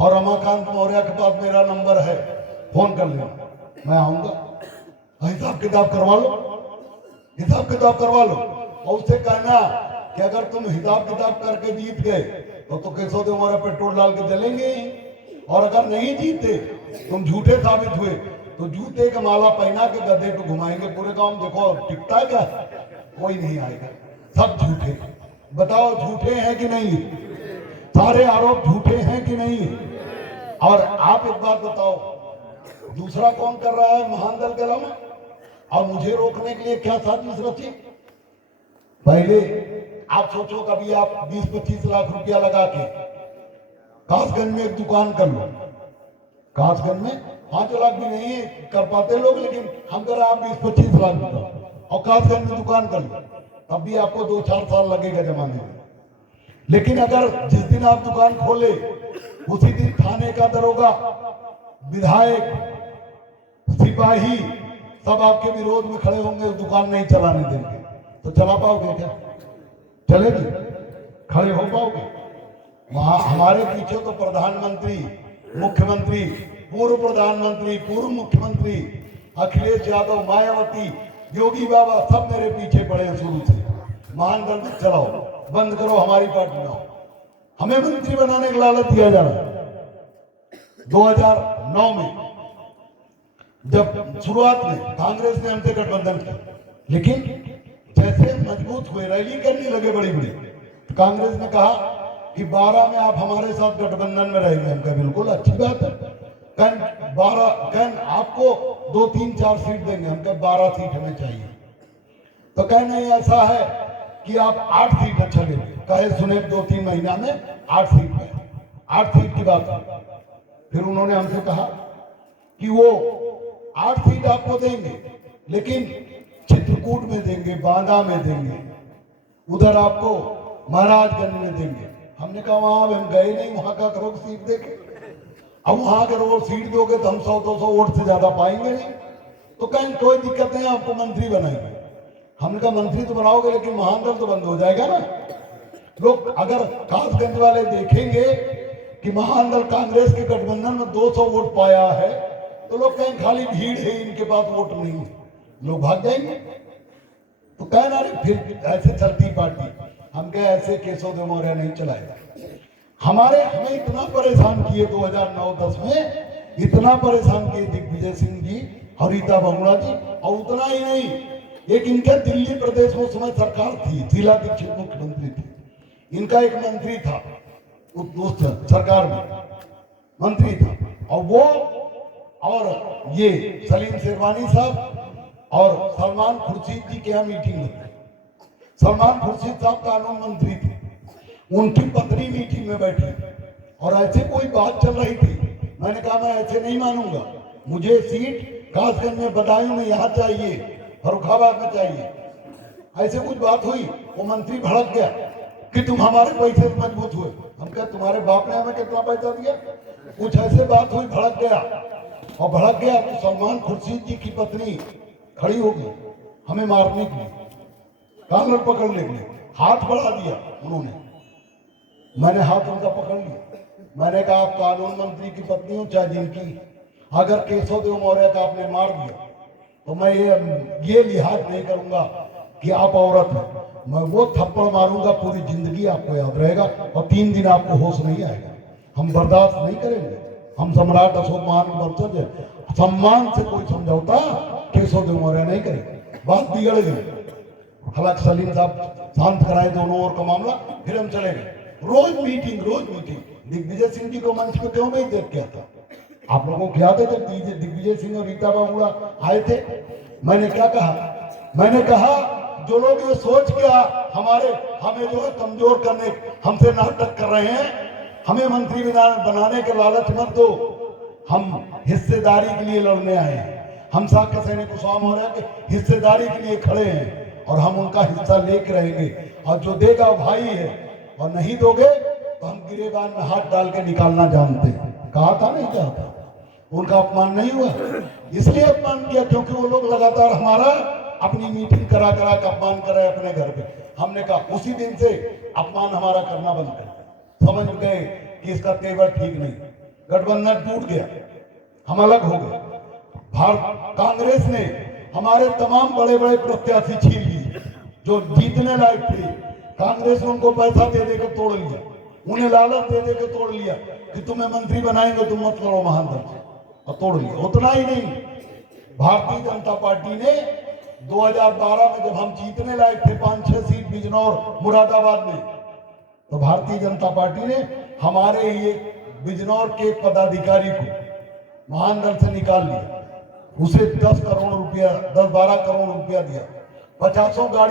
और रमाकांत मौर्य के पास मेरा नंबर है, फोन कर लेना, मैं आऊंगा। हिसाब किताब करवा लो, हिसाब किताब करवा लो और उससे कहना कि अगर तुम हिसाब किताब करके जीत गए तो केशव देव मौर्य पेट्रोल डाल के जलेंगे ही, और अगर नहीं जीते, तुम झूठे साबित हुए तो जूते का माला पहना के गधे पे घुमाएंगे पूरे गांव में। देखो टिकता है क्या? कोई नहीं आएगा, सब झूठे। बताओ झूठे हैं कि नहीं? सारे आरोप झूठे हैं कि नहीं? और आप एक बात बताओ, दूसरा कौन कर रहा है महान दल के अलावा? और मुझे रोकने के लिए क्या साजिश रची? पहले आप सोचो, कभी आप 20-25 लाख रुपया लगा के कासगंज में एक दुकान कर लो। कासगंज में 5 लाख भी नहीं कर पाते लोग, लेकिन हम कह रहे आप 20-25 लाख बताओ और कासगंज में दुकान कर लो, तब भी आपको 2-4 साल लगेगा जमाने में। लेकिन अगर जिस दिन आप दुकान खोले उसी दिन थाने का दरोगा, विधायक, सिपाही सब आपके विरोध में खड़े होंगे, दुकान नहीं चलाने देंगे, तो चला पाओगे क्या? चलेगी? खड़े हो पाओगे? वहां हमारे पीछे तो प्रधानमंत्री, मुख्यमंत्री, पूर्व प्रधानमंत्री, पूर्व मुख्यमंत्री अखिलेश यादव, मायावती, योगी बाबा सब मेरे पीछे पड़े हैं शुरू से। महान दल मत चलाओ, बंद करो, हमारी पार्टी बनाओ। हमें मंत्री बनाने का लालच दिया जा रहा है। 2009 में जब शुरुआत में कांग्रेस ने हमसे गठबंधन किया, लेकिन जैसे मजबूत हुए, रैली करने लगे बड़ी बड़ी, तो कांग्रेस ने कहा कि 12 में आप हमारे साथ गठबंधन में रहेंगे। हम कहा बिल्कुल अच्छी बात है, कल 12 आपको 2-3-4 सीट देंगे। हम कहा 12 सीट हमें चाहिए। तो कह नहीं, ऐसा है कि आप 8 सीट अच्छा ले, कहे सुने 2-3 महीना में 8 सीट में, 8 सीट की बात है। फिर उन्होंने हमसे कहा कि वो 8 सीट आपको देंगे, लेकिन चित्रकूट में देंगे, बांदा में देंगे, उधर आपको महाराजगंज में देंगे। हमने कहा वहां हम गए नहीं, वहां का करो सीट देके। अब वहां अगर वो सीट दोगे तो हम 100-200 वोट से ज्यादा पाएंगे नहीं। तो कहीं कोई दिक्कत नहीं, आपको मंत्री बनाएंगे। हमने कहा मंत्री तो बनाओगे, लेकिन महान दल तो बंद हो जाएगा ना। लोग अगर कासगंज वाले देखेंगे कि महान दल कांग्रेस के गठबंधन में 200 वोट पाया है, तो लोग कहें खाली भीड़ है, इनके पास वोट नहीं है, लोग भाग जाएंगे। तो कहना नहीं, फिर ऐसे चलती पार्टी। हम कहे ऐसे केशव देव मौर्य नहीं चलाएगा। हमें इतना परेशान किए 2009-10 में, इतना परेशान किए दिग्विजय सिंह जी और रीता बहुगुणा जी। और उतना ही नहीं, एक इनके दिल्ली प्रदेश में उस समय सरकार थी, शीला दीक्षित मुख्यमंत्री थी, इनका एक मंत्री था उस सरकार में मंत्री था, और वो और ये सलीम शेरवानी साहब और सलमान खुर्शीद जी के यहाँ मीटिंग होती। सलमान खुर्शीद साहब कानून मंत्री थे, उनकी पत्नी मीटिंग में बैठी और ऐसे कोई बात चल रही थी। मैंने कहा मैं ऐसे नहीं मानूंगा, मुझे सीट कासगंज में, बदायूं में यहाँ चाहिए, फर्रुखाबाद में चाहिए। ऐसे कुछ बात हुई, वो मंत्री भड़क गया कि तुम हमारे पैसे से मजबूत हुए। हम कहा तुम्हारे बाप ने हमें कितना पैसा दिया? कुछ ऐसे बात हुई, भड़क गया। और भड़क गया तो सलमान खुर्शीद जी की पत्नी खड़ी हो गई हमें मारने के लिए, कॉलर पकड़ने के लिए, हाथ बढ़ा दिया उन्होंने। मैंने हाथ उनका पकड़ लिया। मैंने कहा आप कानून मंत्री की पत्नी हो चाहे जिनकी, अगर केशव देव मौर्य का आपने मार दिया तो मैं ये लिहाज नहीं करूंगा कि आप औरत हैं। मैं वो थप्पड़ मारूंगा पूरी जिंदगी आपको याद रहेगा, और 3 दिन आपको होश नहीं आएगा। हम बर्दाश्त नहीं करेंगे। हम सम्राट अशोक मान वंशज है, सम्मान से कोई समझौता केशव देव मौर्य नहीं करेंगे। बात बिगड़ गई। हालांकि सलीम साहब शांत कराए दोनों ओर का मामला, फिर हम चले गए। रोज मीटिंग। दिग्विजय सिंह जी को मंच पे क्यों नहीं देख के आता? आप लोगों को याद है जब दिग्विजय सिंह और रीता बहुगुणा आए थे, मैंने क्या कहा? मैंने कहा जो लोग ये सोच के हमें जो है कमजोर करने, हमसे नाटक कर रहे हैं, हमें मंत्री बनाने के लालच मत दो। हम हिस्सेदारी के लिए लड़ने आए हैं। हम साक्य सैनिक कुशवाहा मौर्य के हिस्सेदारी के लिए खड़े हैं, और हम उनका हिस्सा लेके रहेंगे। और जो देगा भाई है, और नहीं दोगे तो हम गिरेबान में हाथ डाल के निकालना जानते हैं। कहा था नहीं चाहता, उनका अपमान नहीं हुआ। इसलिए अपमान किया क्योंकि वो लोग लगातार हमारा अपनी मीटिंग करा के अपमान कर रहे अपने घर पे। हमने कहा उसी दिन से अपमान हमारा करना बंद कर, समझ गए कि इसका तेवर ठीक नहीं। गठबंधन टूट गया, हम अलग हो गए। भारत कांग्रेस ने हमारे तमाम बड़े बड़े प्रत्याशी छीन लिए जो जीतने लायक थे। कांग्रेस ने उनको पैसा दे देकर तोड़ लिया, उन्हें लालच दे देकर तोड़ लिया कि तुम्हें मंत्री बनाएंगे, तुम मत लड़ो महानगर से, और तोड़ लिया। उतना ही नहीं, भारतीय जनता पार्टी ने 2012 में जब हम जीतने लायक थे 5-6 सीट बिजनौर मुरादाबाद में, तो भारतीय जनता पार्टी ने हमारे ये बिजनौर के पदाधिकारी को महानगर से निकाल लिया, उसे 10 करोड़ रुपया 10-12 करोड़ रुपया दिया, 50 गाड़ी